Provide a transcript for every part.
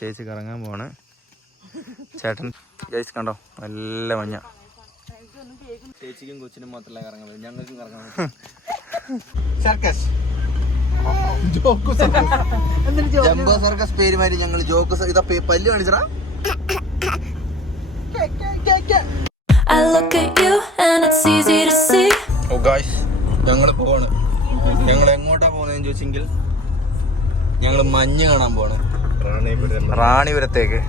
ചേച്ചി കറങ്ങാൻ പോവാണ്. ചേട്ടൻ ഗൈസ് കണ്ടോ? നല്ല മഞ്ഞ. ചേച്ചിക്കും കൊച്ചിനും മാത്രമല്ല കറങ്ങാൻ പറ്റും ഞങ്ങൾക്കും കറങ്ങാൻ പറ്റും. സർക്കസ്. ജംബോ സർക്കസ് പേര് മാതിരി ഞങ്ങൾ ജോക്ക് ഇതാ പല്ല് കാണിച്ചടാ. പോവാണ്. എങ്ങോട്ടാ പോകുന്നതെന്ന് ചോദിച്ചെങ്കിൽ ഞങ്ങൾ മഞ്ഞ് കാണാൻ പോവാണ്. റാണിപുരത്തേക്ക്.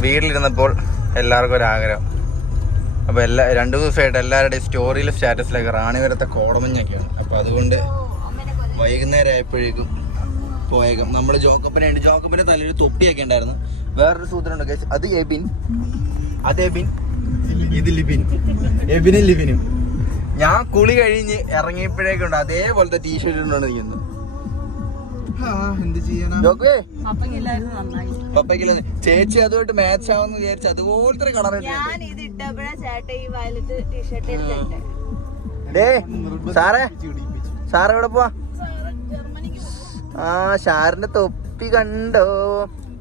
വീട്ടിലിരുന്നപ്പോൾ എല്ലാവർക്കും ഒരു ആഗ്രഹം. അപ്പോൾ എല്ലാ രണ്ട് ദിവസമായിട്ട് എല്ലാവരുടെയും സ്റ്റോറിയിലും സ്റ്റാറ്റസിലൊക്കെ റാണിപുരത്തെ കോടമഞ്ഞൊക്കെയാണ്. അപ്പോൾ അതുകൊണ്ട് വൈകുന്നേരം ആയപ്പോഴേക്കും പോയേക്കാം. നമ്മൾ ജോക്കപ്പനെ ഉണ്ട് ജോക്കപ്പിന്റെ തലയിൽ തൊപ്പിയൊക്കെ ഉണ്ടായിരുന്നു. വേറൊരു സൂത്രണ്ട് guys. അത് എബിൻ. അത് എബിൻ. ഇത് ലിബിൻ. എബിനും ലിബിനും. ഞാൻ കുളി കഴിഞ്ഞ് ഇറങ്ങിയപ്പോഴേക്കുണ്ട്. അതേപോലത്തെ ടീഷർട്ട് ഇട്ടുകൊണ്ട് നിൽക്കുന്നു എന്ത് പപ്പയ്ക്കില്ല ചേച്ചി അതുമായിട്ട് മാച്ച് ആവുമെന്ന് വിചാരിച്ചു അതുപോലത്തെ കളർ ഞാൻ ഇത് ഇട്ടപ്പോഴാ ചേട്ട ഈ വയലറ്റ് ടീഷർട്ട് സാറേ സാറ് എവിടെ പോവാ? ആ സാറിന്റെ തൊപ്പി കണ്ടോ?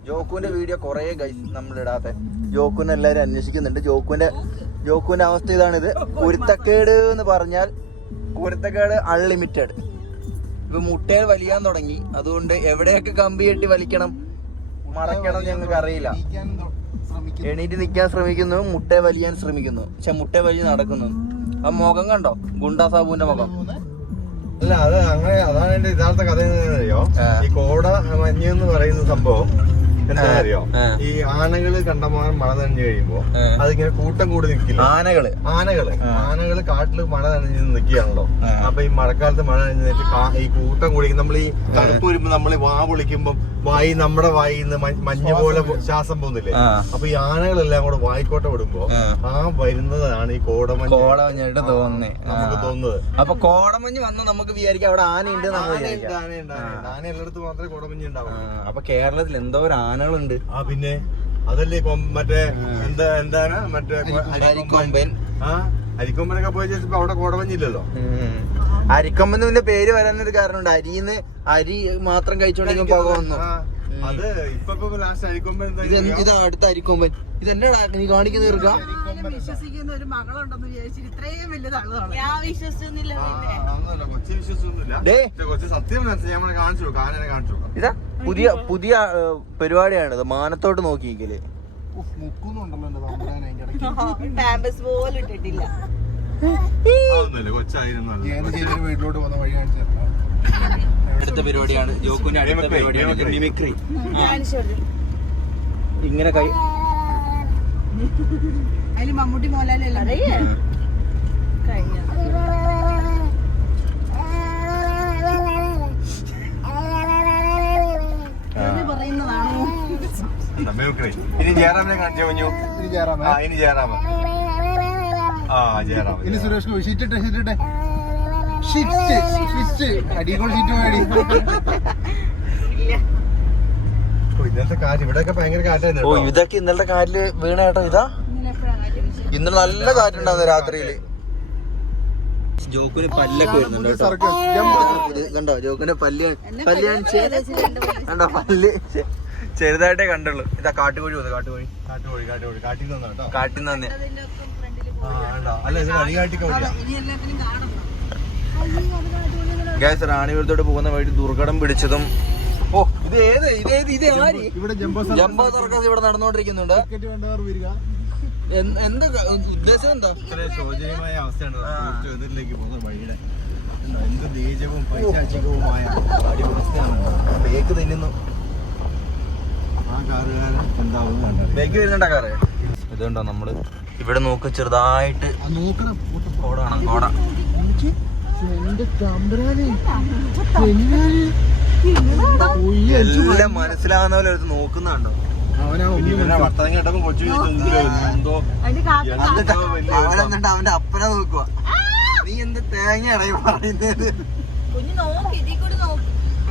ജോക്കുവിന്റെ വീഡിയോ കൊറേ ഗൈസ് നമ്മൾ ഇടാത്ത. ജോക്കുവിനെ എല്ലാരും അന്വേഷിക്കുന്നുണ്ട്. ജോക്കുവിന്റെ ജോക്കുവിന്റെ അവസ്ഥ ഇതാണിത്. കുരുത്തക്കേട് എന്ന് പറഞ്ഞാൽ കുരുത്തക്കേട് അൺലിമിറ്റഡ് ഇപ്പൊ മുട്ടയിൽ വലിയാൻ തുടങ്ങി. അതുകൊണ്ട് എവിടെയൊക്കെ കമ്പി കെട്ടി വലിക്കണം? മറക്കണം ഞങ്ങൾക്ക് അറിയില്ല. എണീറ്റ് നിൽക്കാൻ ശ്രമിക്കുന്നു മുട്ട വലിയാൻ ശ്രമിക്കുന്നു. പക്ഷെ മുട്ട വലി നടക്കുന്നു. ആ മുഖം കണ്ടോ? ഗുണ്ടാ സാബുവിന്റെ മുഖം. അല്ല അത് അങ്ങനെ അതാണ് എന്റെ യഥാർത്ഥ കഥ അറിയോ ഈ കോട മഞ്ഞ് എന്ന് പറയുന്ന സംഭവം എന്താ അറിയോ? ഈ ആനകൾ കണ്ടമാനം മഴ നനഞ്ഞു കഴിയുമ്പോ. അതിങ്ങനെ കൂട്ടം കൂടി നിൽക്കില്ല? ആനകൾ. ആനകൾ. ആനകൾ കാട്ടിൽ മഴ നനഞ്ഞ് നിൽക്കുകയാണല്ലോ. അപ്പൊ ഈ മഴക്കാലത്ത് മഴ നനഞ്ഞിട്ട് ഈ കൂട്ടം കൂടി നമ്മൾ ഈ തണുപ്പ് വരുമ്പോ നമ്മൾ വാ വിളിക്കുമ്പോ വായി നമ്മുടെ വായി മഞ്ഞ പോലെ ശ്വാസം പോകുന്നില്ലേ. അപ്പൊ ഈ ആനകളെല്ലാം കൂടെ വായിക്കോട്ട വിടുമ്പോ ആ. വരുന്നതാണ് ഈ കോടമഞ്ഞ്. കോടമഞ്ഞായിട്ട് തോന്നുന്നേ. നമുക്ക് തോന്നുന്നത്. അപ്പൊ കോടമഞ്ഞ് വന്ന് നമുക്ക് വിചാരിക്കാം അവിടെ ആനയുണ്ട്. ആന എല്ലായിടത്തും മാത്രമേ കോടമഞ്ഞ് ഉണ്ടാവുള്ളൂ. ഉണ്ടാവും അപ്പൊ കേരളത്തിൽ എന്തോ ഒരു ആനകളുണ്ട്. ആ പിന്നെ അതല്ലേ ഇപ്പൊ മറ്റേ എന്താ എന്താണ് മറ്റേ അരിക്കൊമ്പൻ. ആ അരിക്കൊമ്പനൊക്കെ പോയി ചോദിച്ചപ്പോ അവിടെ കോടമഞ്ഞില്ലല്ലോ. ഉം. പിന്നെ പേര് വരാനൊരു കാരണമുണ്ട്. അരിന്ന് അരി മാത്രം കഴിച്ചോണ്ടെങ്കിൽ പുക വന്നു അത് ഇപ്പൊ ഇപ്പൊ ലാസ്റ്റ് അരിക്കൊമ്പൻ എന്താ ഇത് അടുത്ത അരിക്കൊമ്പൻ? ഇത് എന്നടാ നീ കാണിക്കുന്ന തീർക്ക വിശ്വസിക്കുന്ന ഒരു മകളുണ്ടെന്ന് വിചാരിച്ചിട്ട് ഇത്രയും വലിയ തള്ളതാണ് ഞാൻ വിശ്വസിക്കുന്നില്ല ഇതാ പുതിയ പുതിയ പരിപാടിയാണിത്. മാനത്തോട്ട് നോക്കിയെങ്കിൽ മുക്കുന്നുണ്ടല്ലോ പോലും ഇട്ടിട്ടില്ല. അതൊന്നുമില്ല കൊച്ചായിരുന്നു വീട്ടിലോട്ട് പോകുന്ന വഴി കാണിച്ചു അടുത്ത പരിപാടിയാണ്. ജോക്കുവിന്റെ അടുത്ത പരിപാടിയാണ്. മിമിക്രി ഇങ്ങനെ കൈ അതിൽ മമ്മൂട്ടി മോലാലല്ല ഇനി ജയറാമിനെ കാണിച്ചു ഇനി ആ ഇനി ജയറാമ. ആ ജയറാം ഇനി സുരേഷ് ഷീറ്റിട്ടെ ഷീറ്റിട്ടെ ഷിറ്റ് ഷിറ്റ് അടിക്കോൾ ഷീറ്റ് മേടി ഇന്നത്തെ കാറ്റ് ഇവിടെയൊക്കെ ഭയങ്കര കാറ്റായിരുന്നു ഓ. ഇതൊക്കെ ഇന്നലത്തെ കാറ്റിൽ വീണ കേട്ടോ ഇതാ? ഇന്നലെ? ഇന്നലെ നല്ല കാറ്റുണ്ടായിരുന്നു രാത്രിയിൽ. ജോക്കിന് പല്ലൊക്കെ വരുന്നുണ്ട് കേട്ടോ. കണ്ടോ ജോക്കിന്റെ പല്ല് കണ്ടോ പല്ല് ചെറുതായിട്ടേ കണ്ടുള്ളൂ. ഇതാ കാട്ടുകോഴി വന്നു കാട്ടുകോഴി. കാട്ടുകോഴി കാട്ടുകോഴി. കാട്ടിൽ നിന്നാ കേട്ടോ. കാട്ടിൽ നിന്ന് തന്നെ. ഗ്യാസ് റാണിപുരത്തോട്ട് പോകുന്ന വഴി ദുർഘടം പിടിച്ചതും ഓ ഇത് ഏത്? ഇത് ഏത്? ഇത് ജംബോ സർക്കസ്. ഇവിടെ നടന്നുകൊണ്ടിരിക്കുന്നുണ്ട്. എന്താ ഉദ്ദേശം എന്താ? ശോചനീയമായ അവസ്ഥയാണ് ടൂറിസ്റ്റ് എതിരിലേക്ക് പോകുന്ന വഴിയുടെ. കണ്ടോ? എന്ത് നീചവും പൈശാചികവുമായ അടിവസ്ഥയാണ് ബേക്ക് തിന്നുന്നു. ആ കാറുകാരൻ എന്താവും കണ്ടത് ബേക്ക് വരുന്നുണ്ടാ കാറ്? ഇതുണ്ടോ നമ്മൾ? ഇവിടെ നോക്ക് ചെറുതായിട്ട് കോടാണ് കോട എല്ലാം മനസ്സിലാകുന്ന പോലെ എടുത്ത് നോക്കുന്നുണ്ടോ? അവനെന്നിട്ട് അവന്റെ അപ്പനെ നോക്കുക നീ എന്ത് തേങ്ങ പറയുന്നത്?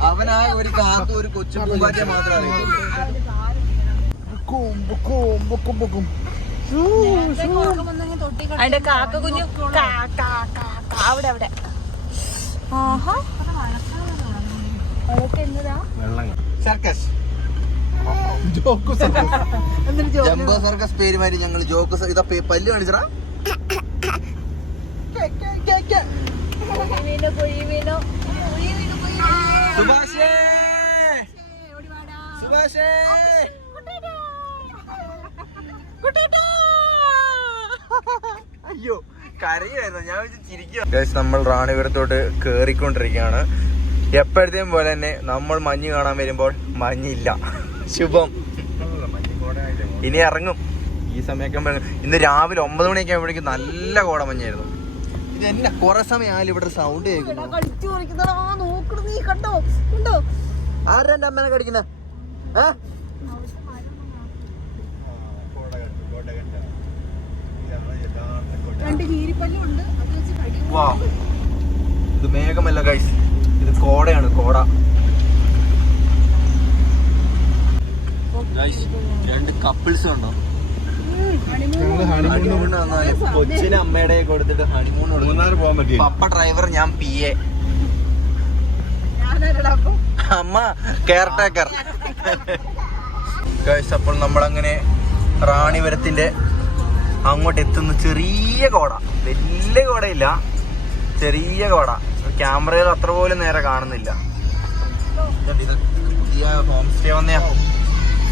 അവനാ ഒരു കാക്ക ഒരു കൊച്ചു പൂമ്പാറ്റ മാത്രം കൊമ്പ് കൊമ്പ് കൊമ്പ് കൊമ്പ്. അതിന്റെ കാക്ക കുഞ്ഞു കാ, കാ, കാ, കാ, അവിടെ അവിടെ. ആഹാ. അതൊക്കെ എന്നതാ? സർക്കസ്. ജംബോ സർക്കസ് പേരുമാരി ഞങ്ങൾ ജോക്ക് ഇതാ പല്ല് കുഴിവീണു. സുഭാഷേ. സുഭാഷേ കുട്ടേട്ടാ. അയ്യോ കരയായിരുന്നു ഞാൻ ചിരിക്കുക നമ്മൾ റാണിപുരത്തോട്ട് കേറിക്കൊണ്ടിരിക്കുകയാണ്. എപ്പോഴത്തെയും പോലെ തന്നെ നമ്മൾ മഞ്ഞ് കാണാൻ വരുമ്പോൾ മഞ്ഞില്ല. ശുഭം. ഇനി ഇറങ്ങും. ഈ സമയമൊക്കെ ആകുമ്പോ ഇന്ന് രാവിലെ ഒമ്പത് മണിയൊക്കെ ആകുമ്പോഴേക്കും നല്ല കോടമഞ്ഞായിരുന്നു ഇത് എന്നെ കുറെ സമയം ആയാലും ഇവിടെ സൗണ്ട് കേൾക്കുന്നു. ആരുടെ അമ്മനെ കടിക്കുന്ന? ഏ രണ്ട് കീരിപ്പല്ലും ഉണ്ട് അത് വെച്ച് കടി വാ ഇത് മേഘമല്ല ഗൈസ് ഇത് കോടയാണ് കോട. Guys, രണ്ട് കപ്പിൾസ് ഉണ്ടോ? കൊച്ചിന് അമ്മയുടെ കൊടുത്തിട്ട് ഹണിമൂൺ പോകാൻ പറ്റിയ? പപ്പ ഡ്രൈവർ ഞാൻ പി എ അമ്മ കെയർ ടേക്കർ ഗൈസ് അപ്പോൾ നമ്മളങ്ങനെ റാണിപുരത്തിന്റെ അങ്ങോട്ട് എത്തുന്ന ചെറിയ കോട. വലിയ കോടയില്ല. ചെറിയ കോട. ക്യാമറയിൽ അത്ര പോലും നേരെ കാണുന്നില്ല. പുതിയ ഹോം സ്റ്റേ വന്നയാ.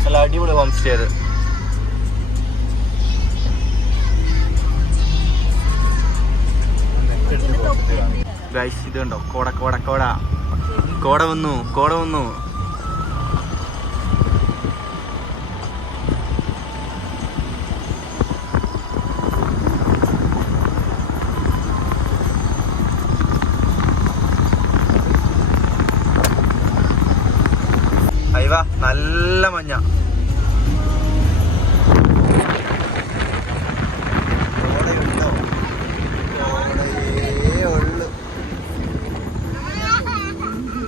നല്ല അടിപൊളി ഹോം സ്റ്റേ അത്. ഗൈസ് ഇത് കണ്ടോ കോട കോട കോട. കോട വന്നു കോട വന്നു. അയവ നല്ല മഞ്ഞ.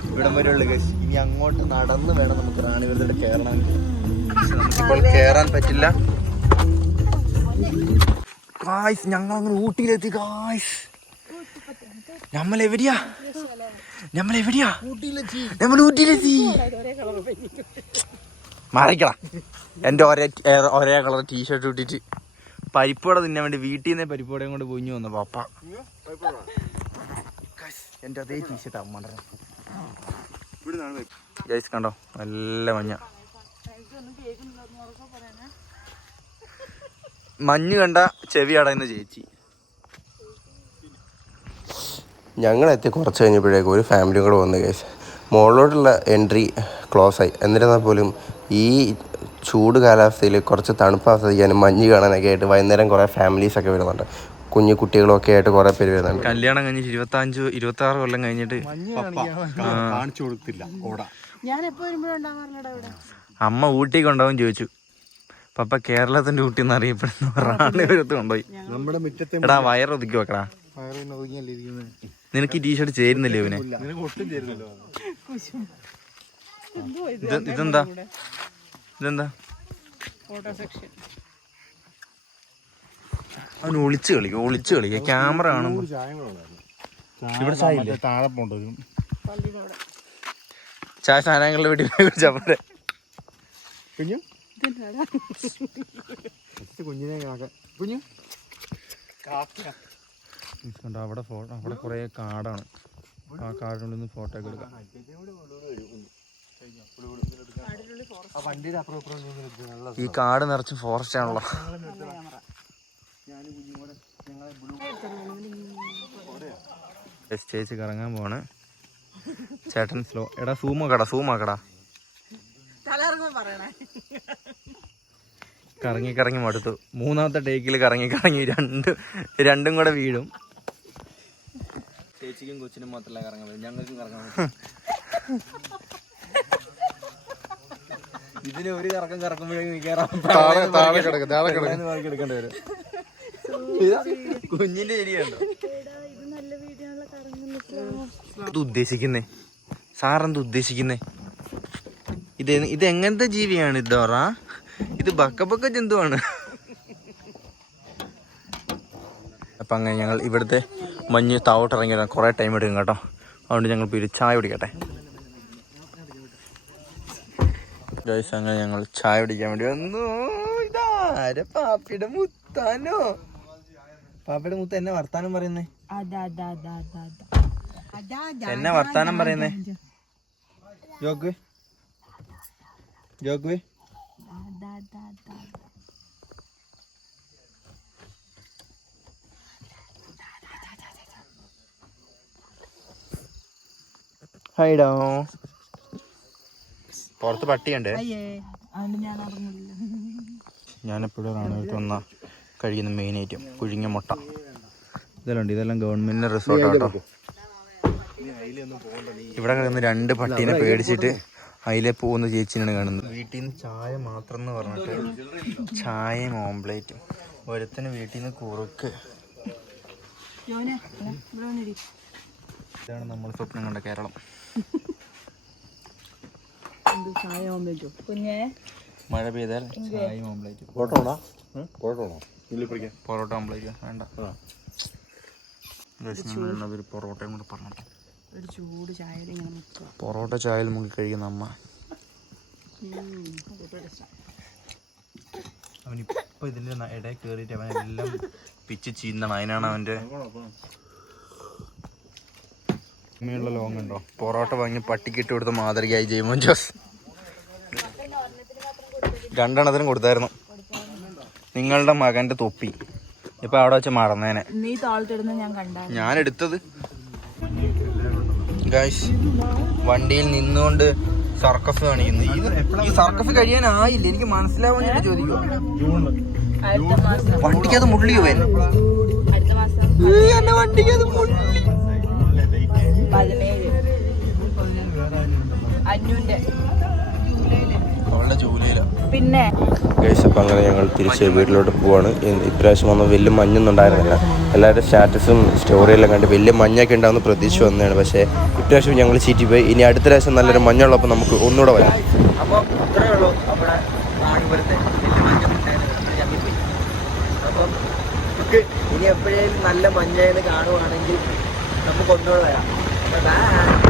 ഇവിടം വരെ. ഇനി അങ്ങോട്ട് നടന്ന് വേണം നമുക്ക് റാണിപുരത്തോട്ട് കയറണമെങ്കിൽ പക്ഷെ നമുക്കിപ്പോൾ കയറാൻ പറ്റില്ല. ഞങ്ങൾ അങ്ങനെ ഊട്ടിയിലെത്തി കായ്സ് നമ്മൾ എവിടെയാ? നമ്മൾ എവിടെയാ? നമ്മൾ ഊട്ടിയിലെത്തി. മറയ്ക്കടാ. എന്റെ ഒരേ ഒരേ കളർ ടീഷർട്ട് ഇട്ടിട്ട് പരിപ്പോടെ തിന്നാൻ വേണ്ടി വീട്ടിൽ നിന്ന് പരിപ്പോടെയും കൊണ്ട് പൊഞ്ഞു വന്നു പപ്പ. എന്റെ അതേ ടീഷർട്ട് അമ്മ ഗൈസ് കണ്ടോ? നല്ല മഞ്ഞ. മഞ്ഞ് കണ്ട ചെവി അടയുന്ന ചേച്ചി. ഞങ്ങളെത്തി കുറച്ച് കഴിഞ്ഞപ്പോഴേക്കും ഒരു ഫാമിലിയും കൂടെ വന്നു കേസ് മുകളിലോട്ടുള്ള എൻട്രി ക്ലോസ് ആയി. എന്നിരുന്നാൽ പോലും ഈ ചൂട് കാലാവസ്ഥയിൽ കുറച്ച് തണുപ്പ് ആസ്വദിക്കാനും മഞ്ഞ് കാണാനൊക്കെ ആയിട്ട് വൈകുന്നേരം കുറേ ഫാമിലീസൊക്കെ വരുന്നുണ്ട്. കുഞ്ഞു കുട്ടികളൊക്കെ ആയിട്ട് കുറേ പേര് വരുന്നുണ്ട്. കല്യാണം കഴിഞ്ഞിട്ട് ഇരുപത്തി അഞ്ച് ഇരുപത്തി ആറ് കൊല്ലം കഴിഞ്ഞിട്ട് കാണിച്ചു കൊടുത്തില്ല അമ്മ ഊട്ടി കൊണ്ടാവും ചോദിച്ചു. പപ്പ കേരളത്തിന്റെ ഊട്ടി എന്ന് അറിയപ്പെടുന്ന കൊണ്ടുപോയി. നമ്മുടെ മുറ്റത്തെ എടാ വയർ ഒതുക്കി വെക്കടാ. നിനക്ക് ഈ ടീഷർട്ട് ചേരുന്നില്ലേ ഇവനെ? ഇതെന്താ? ഇതെന്താ? ഫോട്ടോ സെക്ഷൻ അവന് ഒളിച്ച് കളിക്കും. ഒളിച്ച് കളിക്കുക ക്യാമറ കാണുമ്പോ. ഇവിടെ ചായ ഇല്ലേ? താഴെ പോണ്ട ഒരു ചായ സാധനങ്ങളുടെ വീട്ടിൽ പോയി കുടിച്ചാ പോരെ. കുഞ്ഞു? ഇതെന്താടാ? കുഞ്ഞിനെ കാക്ക. കുഞ്ഞു? കണ്ടോ അവിടെ ഫോട്ടോ അവിടെ കുറെ കാടാണ്. ആ കാടിനുള്ളിൽ നിന്ന് ഫോട്ടോ ഒക്കെ എടുക്കാം. ഈ കാട് നിറച്ച് ഫോറസ്റ്റ് ആണല്ലോ. ചേച്ചി കറങ്ങാൻ പോവാണ്. ചേട്ടൻ സ്ലോ എടാ സൂമാക്കടാ സൂമാക്കടാ കറങ്ങി കറങ്ങി മടുത്തു. മൂന്നാമത്തെ ടേക്കിൽ കറങ്ങി കറങ്ങി രണ്ട് രണ്ടും കൂടെ വീഴും. ചേച്ചിക്കും കൊച്ചിനും മാത്രമല്ല കറങ്ങാൻ പറ്റും ഞങ്ങൾക്കും കറങ്ങാൻ പറ്റും. ഇതിന് ഒരു കറക്കം കറക്കുമ്പോഴേക്കും എടുക്കേണ്ടി വരും. കുഞ്ഞിന്റെ ഇത് ഉദ്ദേശിക്കുന്നേ. സാറെന്ത് ഉദ്ദേശിക്കുന്നേ? ഇത് ഇത് എങ്ങനത്തെ ജീവിയാണ് ഇതോറ ഇത് ബക്ക ജന്തുവാണ്. അപ്പൊ അങ്ങനെ ഞങ്ങൾ ഇവിടുത്തെ മഞ്ഞ് താവോട്ട് ഇറങ്ങി വരാൻ കുറേ ടൈം എടുക്കും കേട്ടോ. അതുകൊണ്ട് ഞങ്ങൾ പോയി ചായ കുടിക്കട്ടെ. ഗൈസ് അങ്ങനെ ഞങ്ങൾ ചായ കുടിക്കാൻ വേണ്ടി വന്നു. ഇതാരെ പാപ്പിയുടെ മുത്താനോ? പാപ്പിയുടെ മുത്ത എന്നെ വർത്താനം പറയുന്നേ? എന്നെ വർത്താനം പറയുന്നേ? ജോക്ക്. ജോക്ക്. ഹൈഡോ. പുറത്ത് പട്ടിയുണ്ട്. ഞാനെപ്പോഴും വന്ന കഴിക്കുന്ന മെയിൻ ഐറ്റം പുഴുങ്ങിയ മുട്ട. ഇതെല്ലാം ഉണ്ട് ഇതെല്ലാം ഗവൺമെന്റിന്റെ റിസോർട്ടാട്ടോ ഇവിടെ കിടന്ന് രണ്ട് പട്ടീനെ പേടിച്ചിട്ട് അതിലെ പോകുന്ന ചേച്ചിനാണ് കാണുന്നത്. വീട്ടിൽ നിന്ന് ചായ മാത്രം എന്ന് പറഞ്ഞിട്ട് ചായയും ഓംപ്ലേറ്റും ഒരുത്തന് വീട്ടിൽ നിന്ന് കുറുക്ക്. ഇതാണ് നമ്മൾ സ്വപ്നം കണ്ട കേരളം. കുഞ്ഞേ. മഴ പെയ്താൽ പോട്ടോണോ പിടിക്കാൻ പൊറോട്ട ഓംപ്ലേറ്റ് വേണ്ട. ഒരു പൊറോട്ടയും കൂടെ പറഞ്ഞു ഒരു ചൂട് ചായ മുങ്ങി നിൽക്കുക. പൊറോട്ട ചായയിൽ മുക്കി കഴിക്കുന്ന അമ്മ. അവനിപ്പോ ഇതിന്റെ ഇടയിൽ കയറിയിട്ട് അവനെല്ലാം പിച്ച് ചീന്തണം. അതിനാണ് അവന്റെ അമ്മയുള്ള ലോങ് ഉണ്ടോ പൊറോട്ട വാങ്ങി പട്ടിക്കിട്ട് കൊടുത്ത മാതൃകയായി ജയ്മോൻ ജോസ്. രണ്ടെണ്ണത്തിനും കൊടുത്തായിരുന്നു. നിങ്ങളുടെ മകന്റെ തൊപ്പി. ഇപ്പൊ അവിടെ വെച്ച് മറന്നേനെ. നീ താഴ്ത്തിടുന്ന ഞാൻ കണ്ട. ഞാൻ എടുത്തത്. വണ്ടിയിൽ നിന്നുകൊണ്ട് സർക്കസ് കാണിക്കുന്നു. ഇത് ഈ സർക്കസ് കഴിയാനായില്ല എനിക്ക് മനസ്സിലാവാൻ മാസം. വണ്ടിക്കത് മുള്ളിയോ എന്നെ വണ്ടിക്കത് മുള്ളി പതിനേഴ്. അഞ്ഞൂന്റെ പിന്നെ അപ്പം അങ്ങനെ ഞങ്ങൾ തിരിച്ച് വീട്ടിലോട്ട് പോവാണ്. ഇപ്രാവശ്യം വന്ന വലിയ മഞ്ഞൊന്നും ഉണ്ടായിരുന്നില്ല. എല്ലാവരുടെ സ്റ്റാറ്റസും സ്റ്റോറിയെല്ലാം കണ്ട് വലിയ മഞ്ഞൊക്കെ ഉണ്ടാവുന്ന പ്രതീക്ഷ വന്നതാണ്. പക്ഷേ ഇപ്രാവശ്യം ഞങ്ങൾ ചീറ്റി പോയി. ഇനി അടുത്ത പ്രാവശ്യം നല്ലൊരു മഞ്ഞുള്ളപ്പോൾ നമുക്ക് ഒന്നുകൂടെ വരാം. അപ്പോൾ ഇത്രയേ ഉള്ളൂ അവിടെ നാടുപുരത്തെ അപ്പം നമുക്ക് ഇനി എപ്പോഴേലും നല്ല മഞ്ഞയെന്ന് കാണുവാണെങ്കിൽ നമുക്ക് ഒന്നുകൂടെ വരാം. bye bye